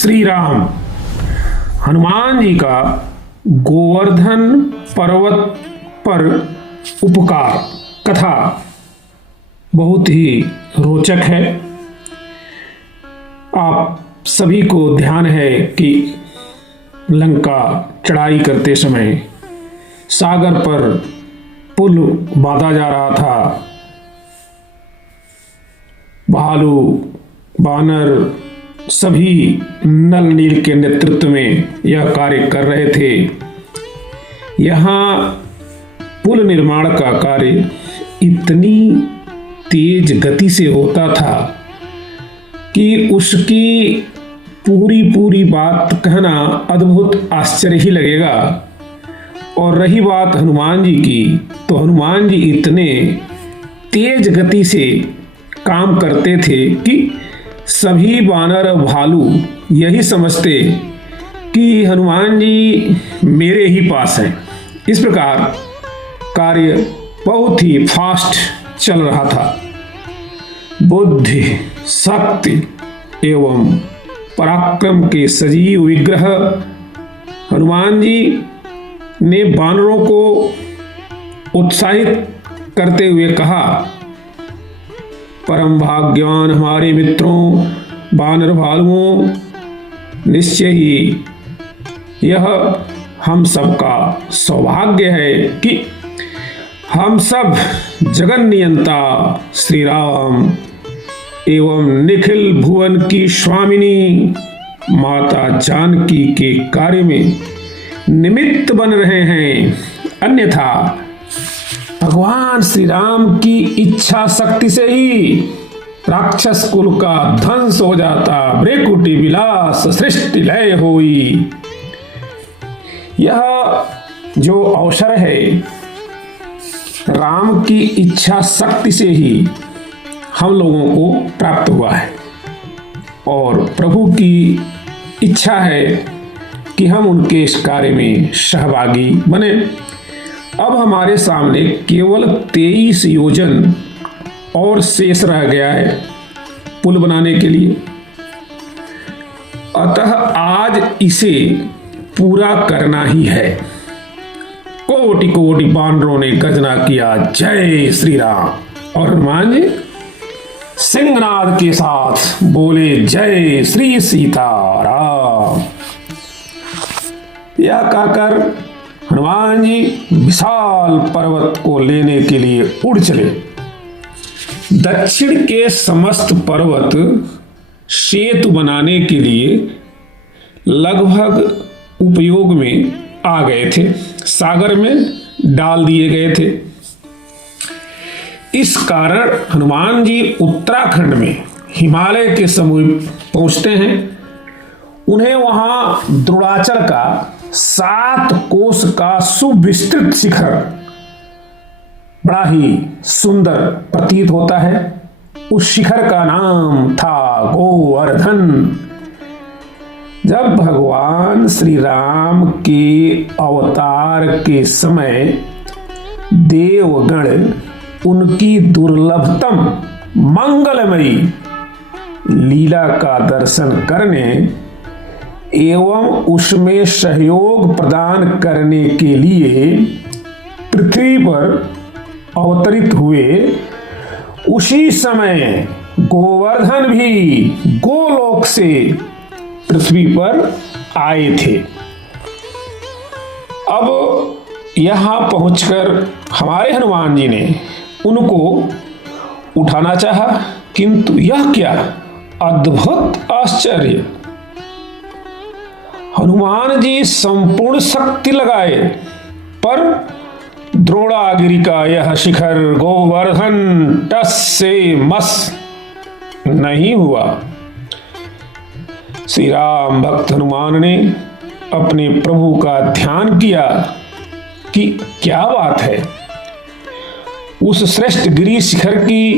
श्री राम। हनुमान जी का गोवर्धन पर्वत पर उपकार कथा बहुत ही रोचक है। आप सभी को ध्यान है कि लंका चढ़ाई करते समय सागर पर पुल बांधा जा रहा था। भालू, बानर सभी नल नील के नेतृत्व में यह कार्य कर रहे थे। यहाँ पुल निर्माण का कार्य इतनी तेज गति से होता था कि उसकी पूरी बात कहना अद्भुत आश्चर्य ही लगेगा। और रही बात हनुमान जी की, तो हनुमान जी इतने तेज गति से काम करते थे कि सभी बानर भालू यही समझते कि हनुमान जी मेरे ही पास हैं। इस प्रकार कार्य बहुत ही फास्ट चल रहा था। बुद्धि, शक्ति एवं पराक्रम के सजीव विग्रह हनुमान जी ने बानरों को उत्साहित करते हुए कहा, परम भाग्यवान हमारे मित्रों बानर भालुओं, निश्चय ही यह हम सबका सौभाग्य है कि हम सब जगन नियंता श्री राम एवं निखिल भुवन की स्वामिनी माता जानकी के कार्य में निमित्त बन रहे हैं। अन्यथा भगवान श्री राम की इच्छा शक्ति से ही राक्षस कुल का ध्वंस हो जाता, भ्रेकुटी विलास सृष्टि लय होई। यह जो अवसर है राम की इच्छा शक्ति से ही हम लोगों को प्राप्त हुआ है और प्रभु की इच्छा है कि हम उनके इस कार्य में सहभागी बने। अब हमारे सामने केवल 23 योजन और शेष रह गया है पुल बनाने के लिए। अतः आज इसे पूरा करना ही है। कोटि कोटि बानरों ने गर्जना किया, जय श्री राम। और हनुमान जी सिंहनाद के साथ बोले, जय श्री सीताराम। यह कहकर हनुमान जी विशाल पर्वत को लेने के लिए उड़ चले। दक्षिण के समस्त पर्वत सेतु बनाने के लिए लगभग उपयोग में आ गए थे, सागर में डाल दिए गए थे। इस कारण हनुमान जी उत्तराखंड में हिमालय के समीप पहुंचते हैं। उन्हें वहां द्रोणाचल का 7 कोस का सुविस्तृत शिखर बड़ा ही सुंदर प्रतीत होता है। उस शिखर का नाम था गोवर्धन। जब भगवान श्री राम के अवतार के समय देवगण उनकी दुर्लभतम मंगलमयी लीला का दर्शन करने एवं उसमें सहयोग प्रदान करने के लिए पृथ्वी पर अवतरित हुए, उसी समय गोवर्धन भी गोलोक से पृथ्वी पर आए थे। अब यहां पहुंचकर हमारे हनुमान जी ने उनको उठाना चाहा, किंतु यह क्या अद्भुत आश्चर्य! हनुमान जी संपूर्ण शक्ति लगाए पर द्रोणागिरि का यह शिखर गोवर्धन टस से मस नहीं हुआ। श्री राम भक्त हनुमान ने अपने प्रभु का ध्यान किया कि क्या बात है, उस श्रेष्ठ गिरि शिखर की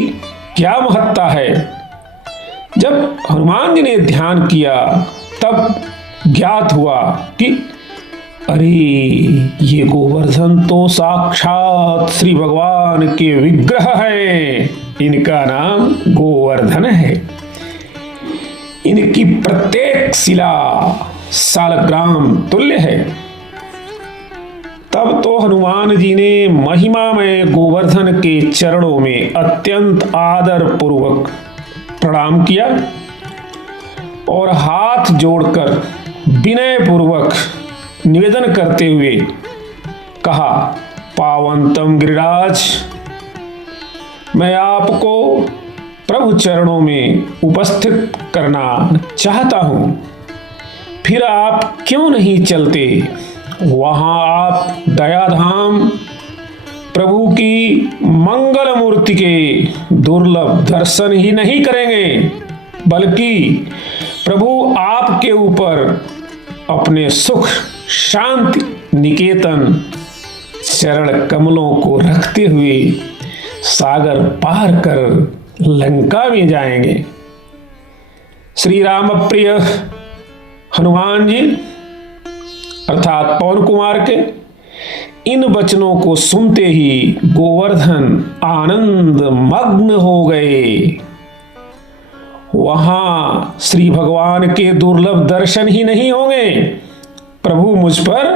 क्या महत्ता है। जब हनुमान जी ने ध्यान किया तब ज्ञात हुआ कि अरे ये गोवर्धन तो साक्षात श्री भगवान के विग्रह है, इनका नाम गोवर्धन है। इनकी प्रत्येक शिला सालग्राम तुल्य है। तब तो हनुमान जी ने महिमामय गोवर्धन के चरणों में अत्यंत आदर पूर्वक प्रणाम किया और हाथ जोड़कर विनय पूर्वक निवेदन करते हुए कहा, पावनतम गिरिराज, मैं आपको प्रभु चरणों में उपस्थित करना चाहता हूं। फिर आप क्यों नहीं चलते? वहां आप दयाधाम प्रभु की मंगल मूर्ति के दुर्लभ दर्शन ही नहीं करेंगे, बल्कि प्रभु आपके ऊपर अपने सुख शांति निकेतन चरण कमलों को रखते हुए सागर पार कर लंका में जाएंगे। श्री राम प्रिय हनुमान जी अर्थात पवन कुमार के इन वचनों को सुनते ही गोवर्धन आनंद मग्न हो गए। वहां श्री भगवान के दुर्लभ दर्शन ही नहीं होंगे, प्रभु मुझ पर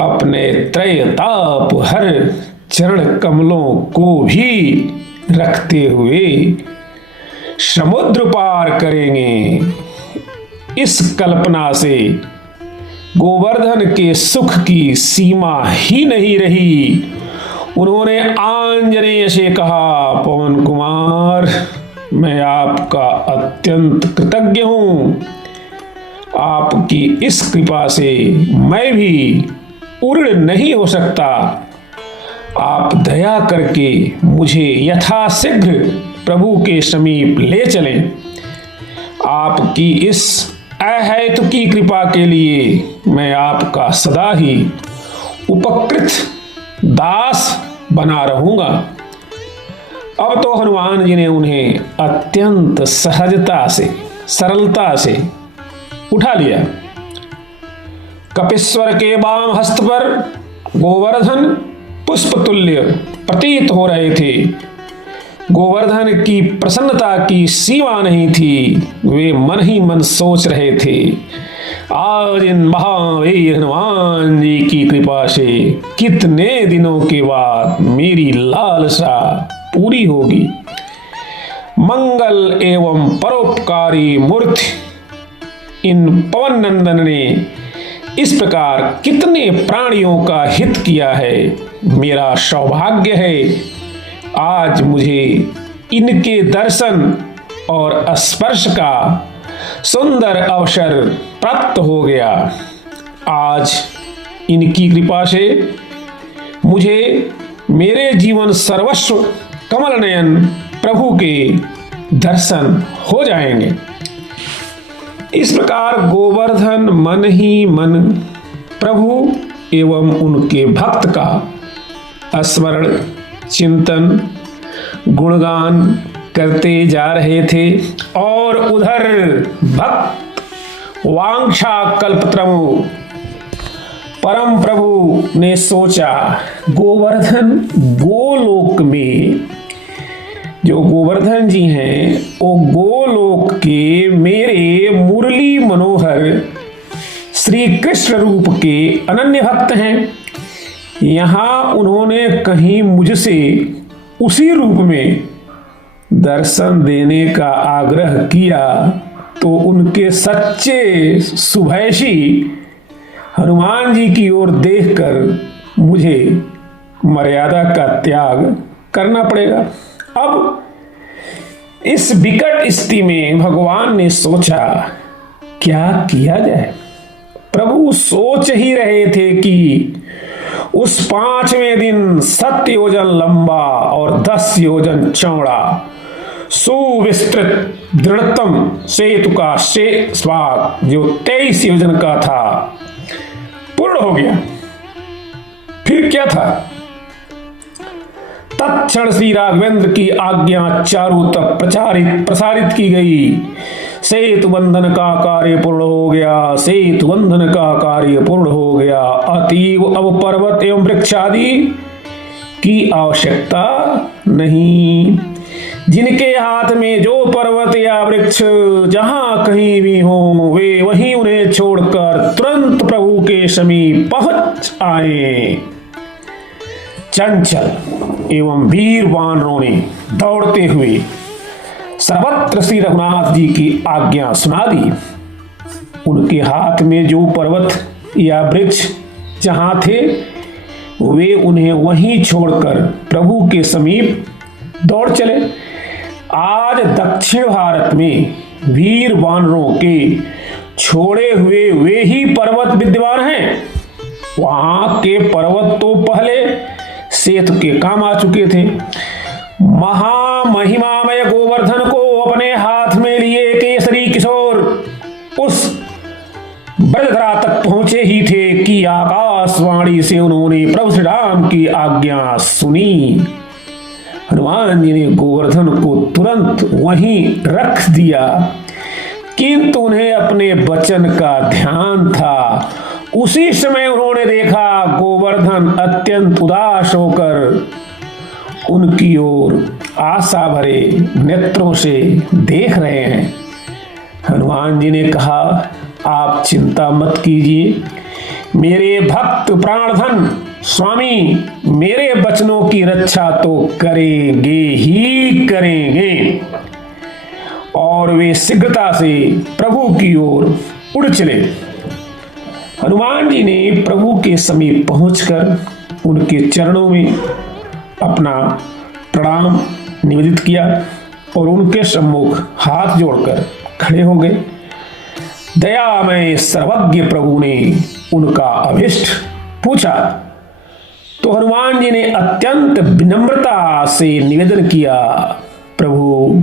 अपने त्रयताप हर चरण कमलों को भी रखते हुए समुद्र पार करेंगे। इस कल्पना से गोवर्धन के सुख की सीमा ही नहीं रही। उन्होंने आंजनेय से कहा, पवन कुमार, मैं आपका अत्यंत कृतज्ञ हूं। आपकी इस कृपा से मैं भी उड़ नहीं हो सकता। आप दया करके मुझे यथाशीघ्र प्रभु के समीप ले चलें। आपकी इस अहेतु की कृपा के लिए मैं आपका सदा ही उपकृत दास बना रहूंगा। अब तो हनुमान जी ने उन्हें अत्यंत सहजता से सरलता से उठा लिया। कपिश्वर के वाम हस्त पर गोवर्धन पुष्पतुल्य प्रतीत हो रहे थे। गोवर्धन की प्रसन्नता की सीमा नहीं थी। वे मन ही मन सोच रहे थे, आज इन महावीर हनुमान जी की कृपा से कितने दिनों के बाद मेरी लालसा पूरी होगी। मंगल एवं परोपकारी मूर्ति इन पवन नंदन ने इस प्रकार कितने प्राणियों का हित किया है। मेरा सौभाग्य है आज मुझे इनके दर्शन और स्पर्श का सुंदर अवसर प्राप्त हो गया। आज इनकी कृपा से मुझे मेरे जीवन सर्वस्व कमल नयन प्रभु के दर्शन हो जाएंगे। इस प्रकार गोवर्धन मन ही मन प्रभु एवं उनके भक्त का स्मरण चिंतन गुणगान करते जा रहे थे और उधर भक्त वांछा कल्पतरु परम प्रभु ने सोचा, गोवर्धन गोलोक में जो गोवर्धन जी हैं वो गोलोक के मेरे मुरली मनोहर श्री कृष्ण रूप के अनन्य भक्त हैं। यहाँ उन्होंने कहीं मुझसे उसी रूप में दर्शन देने का आग्रह किया तो उनके सच्चे सुभैषी हनुमान जी की ओर देखकर मुझे मर्यादा का त्याग करना पड़ेगा। अब इस विकट स्थिति में भगवान ने सोचा क्या किया जाए। प्रभु सोच ही रहे थे कि उस 5वें दिन 7 योजन लंबा और 10 योजन चौड़ा सुविस्तृत दृढ़तम सेतु का भाग जो 23 योजन का था पूर्ण हो गया। फिर क्या था? तत्क्षण श्री राघवेंद्र की आज्ञा चारों तक प्रसारित की गई। सेतु बंधन का कार्य पूर्ण हो गया। सेतु बंधन का कार्य पूर्ण हो गया। अतीव अब पर्वत एवं वृक्ष आदि की आवश्यकता नहीं। जिनके हाथ में जो पर्वत या वृक्ष जहां कहीं भी हो, वे वहीं उन्हें छोड़कर तुरंत प्रभु के समीप पहुंच आए। चंचल एवं वीर वानरों ने दौड़ते हुए सर्वत्र श्री रघुनाथ जी की आज्ञा सुना दी। उनके हाथ में जो पर्वत या वृक्ष जहां थे, वे उन्हें वहीं छोड़कर प्रभु के समीप दौड़ चले। आज दक्षिण भारत में वीर वानरों के छोड़े हुए वे ही पर्वत विद्यमान हैं। वहां के पर्वत तो पहले सेतु के काम आ चुके थे। महामहिमामय गोवर्धन को अपने हाथ में लिए केसरी किशोर उस ब्रजधरा तक पहुंचे ही थे कि आकाशवाणी से उन्होंने प्रभु श्री राम की आज्ञा सुनी। हनुमान जी ने गोवर्धन को तुरंत वहीं रख दिया, किंतु उन्हें अपने वचन का ध्यान था। उसी समय उन्होंने देखा गोवर्धन अत्यंत उदास होकर उनकी ओर आशा भरे नेत्रों से देख रहे हैं। हनुमान जी ने कहा, आप चिंता मत कीजिए, मेरे भक्त प्राणधन स्वामी मेरे वचनों की रक्षा तो करेंगे ही करेंगे। और वे शीघ्रता से प्रभु की ओर उड़ चले। हनुमान जी ने प्रभु के समीप पहुंचकर उनके चरणों में अपना प्रणाम निवेदित किया और उनके सम्मुख हाथ जोड़कर खड़े हो गए। दयामय सर्वज्ञ प्रभु ने उनका अभिष्ट पूछा तो हनुमान जी ने अत्यंत विनम्रता से निवेदन किया, प्रभु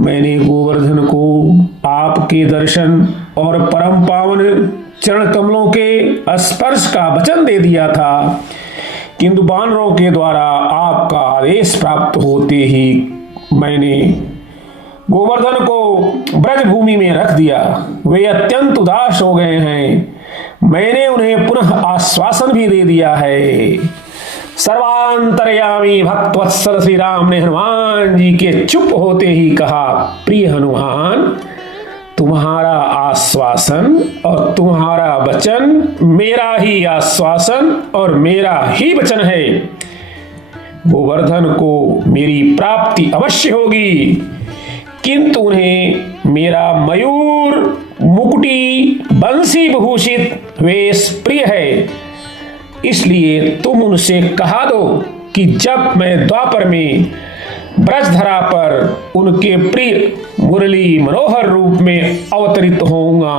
मैंने गोवर्धन को आपके दर्शन और परम पावन चरण कमलों के स्पर्श का वचन दे दिया था, किंतु वानरों के द्वारा आपका आदेश प्राप्त होते ही मैंने गोवर्धन को ब्रज भूमि में रख दिया। वे अत्यंत उदास हो गए हैं। मैंने उन्हें पुनः आश्वासन भी दे दिया है। सर्वांतर्यामी भक्तवत्सल श्री राम ने हनुमान जी के चुप होते ही कहा, प्रिय हनुमान, तुम्हारा आश्वासन और तुम्हारा वचन मेरा ही आश्वासन और मेरा ही वचन है। गोवर्धन को मेरी प्राप्ति अवश्य होगी, किंतु उन्हें मेरा मयूर मुकुटी बंसी विभूषित वेश प्रिय है। इसलिए तुम उनसे कहा दो कि जब मैं द्वापर में ब्रजधरा पर उनके प्रिय मुरली मनोहर रूप में अवतरित होऊंगा,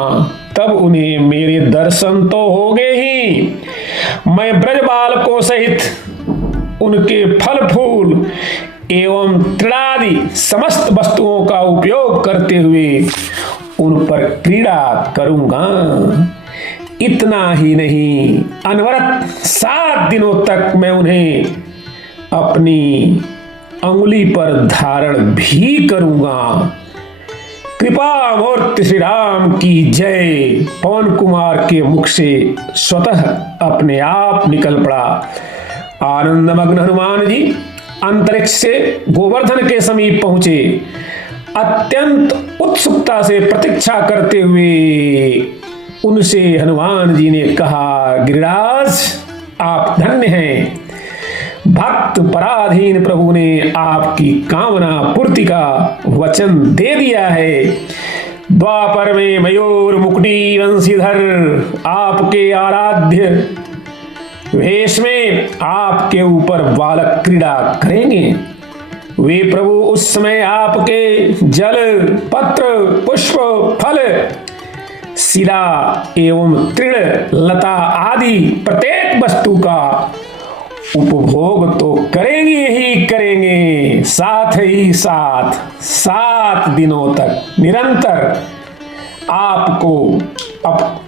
तब उन्हें मेरे दर्शन तो होंगे ही। मैं ब्रज बालकों सहित उनके फल फूल एवं तृणादि समस्त वस्तुओं का उपयोग करते हुए उन पर क्रीड़ा करूंगा। इतना ही नहीं, अनवरत 7 दिनों तक मैं उन्हें अपनी अंगुली पर धारण भी करूंगा। कृपा मूर्ति श्री राम की जय। पवन कुमार के मुख से स्वतः अपने आप निकल पड़ा। आनंदमग्न हनुमान जी अंतरिक्ष से गोवर्धन के समीप पहुंचे। अत्यंत उत्सुकता से प्रतीक्षा करते हुए उनसे हनुमान जी ने कहा, गिरिराज आप धन्य हैं। भक्त पराधीन प्रभु ने आपकी कामना पूर्ति का वचन दे दिया है। द्वापर में मयूर मुकुटी वंशीधर आपके आराध्य वेश में आपके ऊपर बालक क्रीड़ा करेंगे। वे प्रभु उस समय आपके जल पत्र पुष्प फल शिला एवं तृण लता आदि प्रत्येक वस्तु का उपभोग तो करेंगे ही करेंगे, साथ ही साथ 7 दिनों तक निरंतर आपको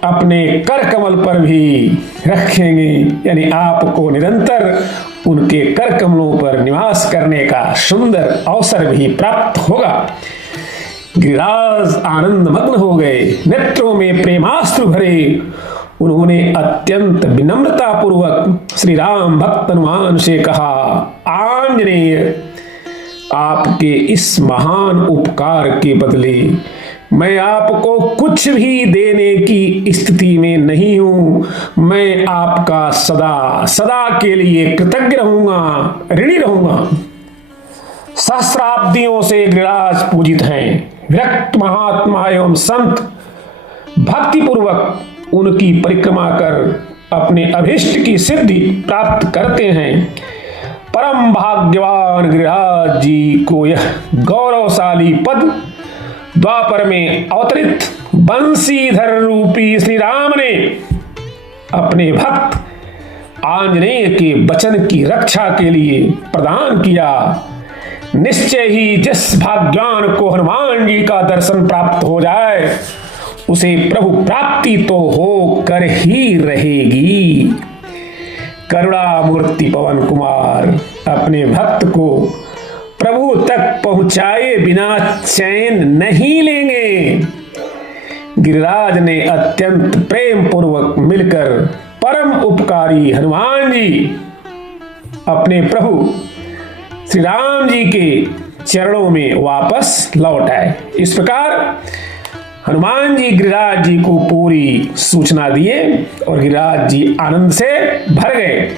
अपने कर कमल पर भी रखेंगे। यानी आपको निरंतर उनके कर कमलों पर निवास करने का सुंदर अवसर भी प्राप्त होगा। गिरिराज आनंद मग्न हो गए, नेत्रों में प्रेमाश्रु भरे। उन्होंने अत्यंत विनम्रता पूर्वक श्री राम भक्त हनुमान से कहा, आंजनेय आपके इस महान उपकार के बदले मैं आपको कुछ भी देने की स्थिति में नहीं हूं। मैं आपका सदा सदा के लिए कृतज्ञ रहूंगा, ऋणी रहूंगा। सहस्राब्दियों से गिरिराज पूजित हैं। विरक्त महात्मा एवं संत भक्ति पूर्वक उनकी परिक्रमा कर अपने अभिष्ट की सिद्धि प्राप्त करते हैं। परम भाग्यवान गिरिराज जी को यह गौरवशाली पद द्वापर में अवतरित बंसीधर रूपी श्री राम ने अपने भक्त आंजनेय के वचन की रक्षा के लिए प्रदान किया। निश्चय ही जिस भाग्यवान को हनुमान जी का दर्शन प्राप्त हो जाए उसे प्रभु प्राप्ति तो हो कर ही रहेगी। करुणामूर्ति पवन कुमार अपने भक्त को प्रभु तक पहुंचाए बिना चैन नहीं लेंगे। गिरिराज ने अत्यंत प्रेम पूर्वक मिलकर परम उपकारी हनुमान जी अपने प्रभु श्री राम जी के चरणों में वापस लौट आए। इस प्रकार हनुमान जी गिरिराज जी को पूरी सूचना दिए और गिरिराज जी आनंद से भर गए।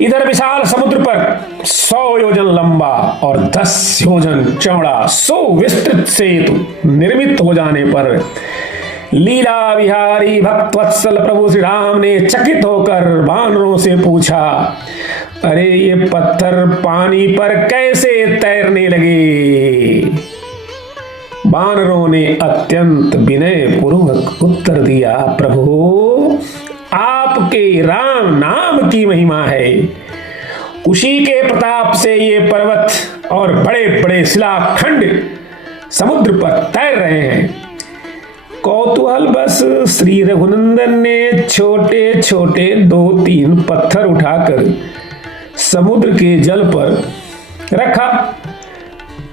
इधर विशाल समुद्र पर 100 योजन लंबा और 10 योजन चौड़ा सुविस्तृत सेतु निर्मित हो जाने पर लीला विहारी भक्तवत्सल प्रभु श्री राम ने चकित होकर वानरों से पूछा, अरे ये पत्थर पानी पर कैसे तैरने लगे? वानरों ने अत्यंत विनय पूर्वक उत्तर दिया, प्रभु आपके राम नाम की महिमा है। उसी के प्रताप से ये पर्वत और बड़े बड़े शिलाखंड समुद्र पर तैर रहे हैं। कौतूहल बस श्री रघुनंदन ने छोटे छोटे 2-3 पत्थर उठाकर समुद्र के जल पर रखा,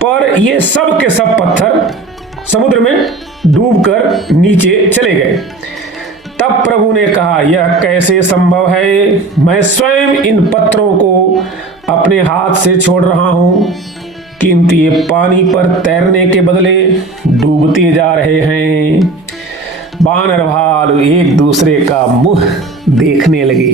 पर ये सब के सब पत्थर समुद्र में डूबकर नीचे चले गए। तब प्रभु ने कहा, यह कैसे संभव है? मैं स्वयं इन पत्थरों को अपने हाथ से छोड़ रहा हूं, किंतु ये पानी पर तैरने के बदले डूबते जा रहे हैं। वानर भालू एक दूसरे का मुंह देखने लगे,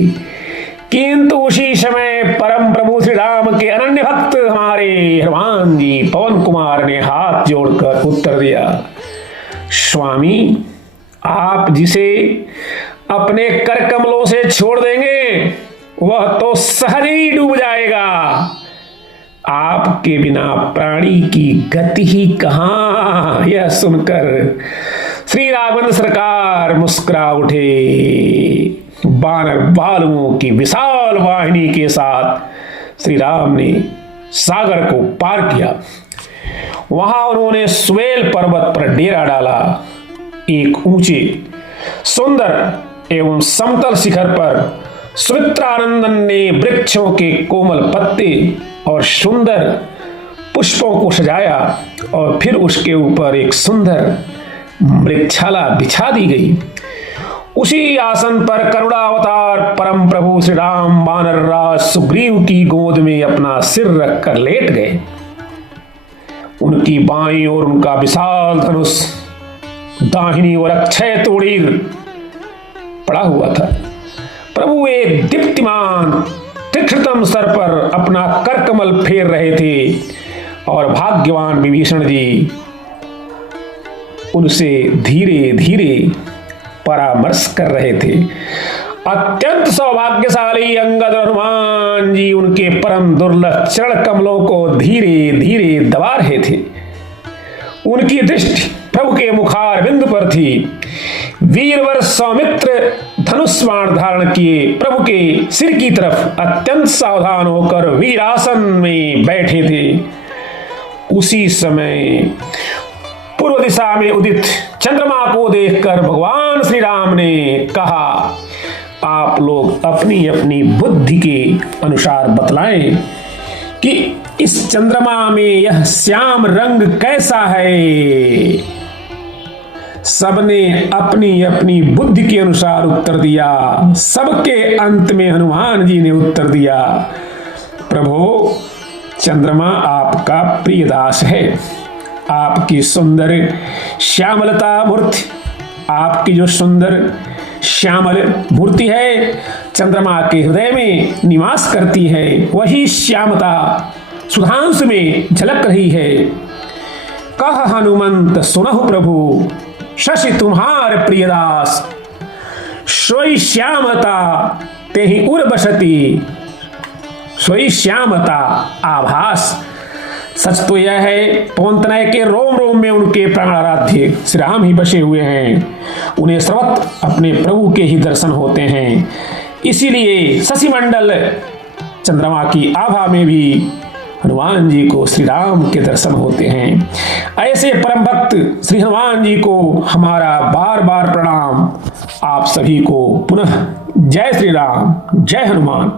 किंतु उसी समय परम प्रभु श्री राम के अनन्य भक्त हमारे हनुमान जी पवन कुमार ने हाथ जोड़कर उत्तर दिया, स्वामी आप जिसे अपने कर कमलों से छोड़ देंगे वह तो सहज ही डूब जाएगा। आपके बिना प्राणी की गति ही कहां? यह सुनकर श्री राघवेंद्र सरकार मुस्कुरा उठे। वानर भालुओं की विशाल वाहिनी के साथ श्री राम ने सागर को पार किया। वहां उन्होंने स्वेल पर्वत पर डेरा डाला। एक ऊंचे सुंदर एवं समतल शिखर पर सुमित्रानंदन ने वृक्षों के कोमल पत्ते और सुंदर पुष्पों को सजाया और फिर उसके ऊपर एक सुंदर मृगशाला बिछा दी गई। उसी आसन पर करुणावतार परम प्रभु श्री राम वानर राज सुग्रीव की गोद में अपना सिर रखकर लेट गए। उनकी बाईं ओर उनका विशाल धनुष, दाहिनी ओर अक्षय तोड़ीर पड़ा हुआ था। प्रभु एक दीप्तिमान तीक्ष्णतम सर पर अपना कर कमल फेर रहे थे और भाग्यवान विभीषण जी उनसे धीरे धीरे परामर्श कर रहे थे। अत्यंत सौभाग्यशाली अंगद हनुमान जी उनके परम दुर्लभ चरण कमलों को धीरे धीरे दबा रहे थे। उनकी दृष्टि प्रभु के मुखार बिंदु पर थी। वीरवर सौमित्र धनुष बाण धारण किए प्रभु के सिर की तरफ अत्यंत सावधान होकर वीरासन में बैठे थे। उसी समय पूर्व दिशा में उदित चंद्रमा को देखकर भगवान श्री राम ने कहा, आप लोग अपनी अपनी बुद्धि के अनुसार बतलाएं कि इस चंद्रमा में यह श्याम रंग कैसा है। सबने अपनी अपनी बुद्धि के अनुसार उत्तर दिया। सबके अंत में हनुमान जी ने उत्तर दिया, प्रभु चंद्रमा आपका प्रिय दास है। आपकी सुंदर श्यामलता मूर्ति, आपकी जो सुंदर श्यामल मूर्ति है चंद्रमा के हृदय में निवास करती है। वही श्यामता सुधांशु में झलक रही है। कह हनुमंत सुनहु प्रभु, शशि तुम्हार प्रियदास, सोई श्यामता तेहि उर बसती, सोई श्यामता आभास। सच तो यह है पवन तनय के रोम रोम में उनके प्राण आराध्य श्री राम ही बसे हुए हैं। उन्हें सर्वत्र अपने प्रभु के ही दर्शन होते हैं। इसीलिए शशि मंडल चंद्रमा की आभा में भी हनुमान जी को श्री राम के दर्शन होते हैं। ऐसे परम भक्त श्री हनुमान जी को हमारा बार बार प्रणाम। आप सभी को पुनः जय श्री राम, जय हनुमान।